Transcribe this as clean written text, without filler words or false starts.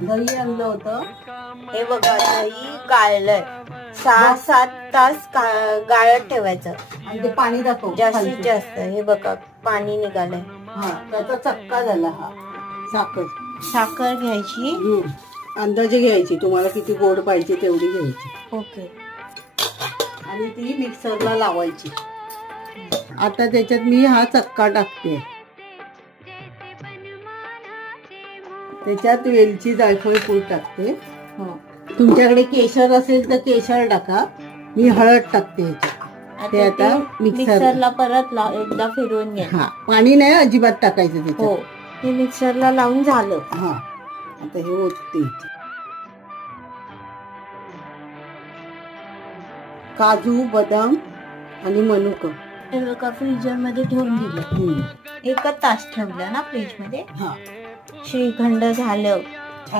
दही आणलं होतं. हे बघा दही गाळलंय. 6-7 तास गाळत ठेवायचं. आणि ते पाणी दाखव जास्तीत जास्त. हे बघा पाणी निघालंय. हा त्याचा चक्का झाला. हा साखर घ्यायची. अंदाजे घ्यायची, तुम्हाला किती गोड पाहिजे तेवढी घ्यायची. ओके. आणि ती मिक्सरला लावायची. आता त्याच्यात मी हा चक्का टाकते. त्याच्यात वेलची जायफळ पूड टाकते. तुमच्याकडे केशर असेल तर केशर टाका. मी हळद टाकते. ते आता मिक्सरला परत एकदा फिरवून घ्या. हा पाणी नाही अजिबात टाकायचं त्याच्यात. हो हे मिक्सरला लावून झालं. हा आता हे ओतते. काजू बदाम आणि मनुका एका फ्रीजर मध्ये ठेवून दिलं. 1 तास ठेवलं ना फ्रीज मध्ये. हा श्रीखंड झालं.